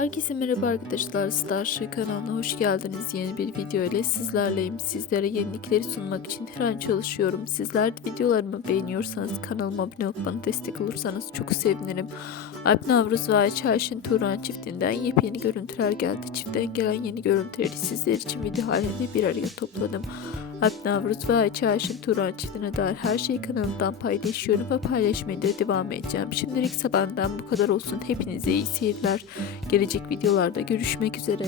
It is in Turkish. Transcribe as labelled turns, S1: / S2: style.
S1: Herkese merhaba arkadaşlar. Starship kanalına hoş geldiniz. Yeni bir video ile sizlerleyim. Sizlere yenilikleri sunmak için her an çalışıyorum. Sizler de videolarımı beğeniyorsanız kanalıma abone olup bana destek olursanız çok sevinirim. Alp Navruz ve Ayça Turan çiftinden yepyeni görüntüler geldi. Çiftten gelen yeni görüntüleri sizler için video halinde bir araya topladım. Alp Navruz ve Ayça Ayşin Turan çiftine dair her şeyi kanalımdan paylaşıyorum ve paylaşmaya da devam edeceğim. Şimdilik sabahından bu kadar olsun. Hepinize iyi seyirler. Gelecek videolarda görüşmek üzere.